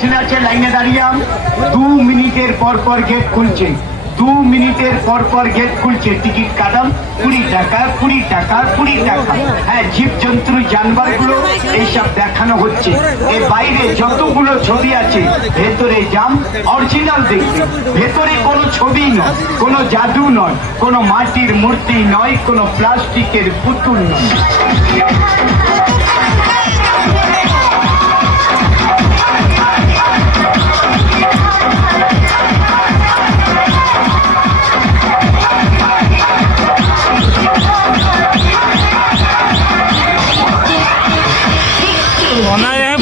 পেছনে আছে লাইনে দাঁড়িয়ে 2 মিনিটের পর পর গেট খুলছে, 2 মিনিটের পর পর গেট খুলছে। টিকিট কাটাম 20 টাকা, 20 টাকা, 20 টাকা। হ্যাঁ, জীবজন্তু জানবার গুলো এইসব দেখানো হচ্ছে। এর বাইরে যতগুলো ছবি আছে ভেতরে যাম, অরিজিনাল দেখবে। ভেতরে কোনো ছবি নয়, কোনো জাদু নয়, কোনো মাটির মূর্তি নয়, কোনো প্লাস্টিকের পুতুল নয়।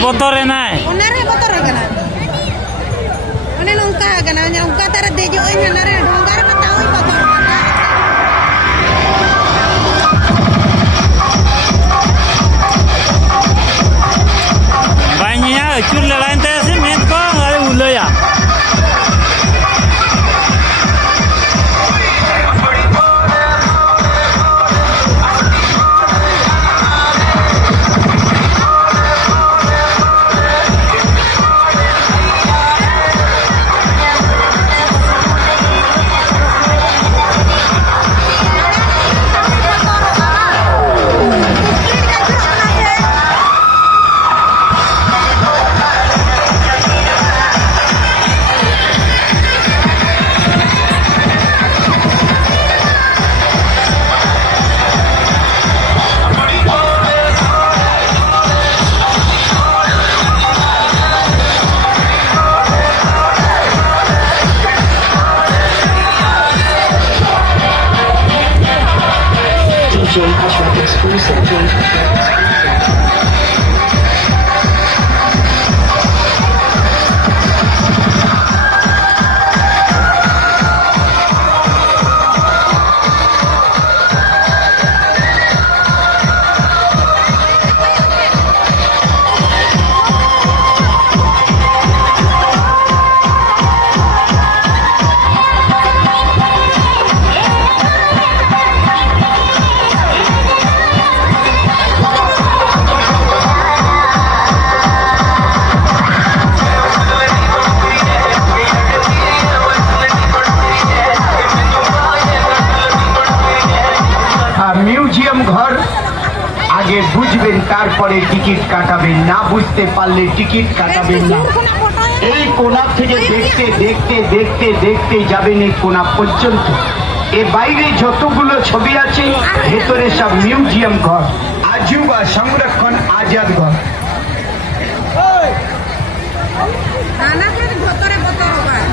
botore nai onare botor kana one nongka kana nongka tara dejo nya nare dongar kata oi botor banyak cur lain teh sih met ko ngali ulo ya DJ Hushrock exclusive. DJ Hushrock. Museum ঘর আগে বুঝবেন, তারপরে ticket কাটাবেন। না বুঝতে পারলে ticket কাটাবেন না। এই কোণা থেকে দেখতে দেখতে দেখতে দেখতে যাবেন এই কোণা পর্যন্ত। এর বাইরে যতগুলো ছবি আছে ভেতরে সব মিউজিয়াম ঘর, আজুবা সংরক্ষণ আজাদ ঘর।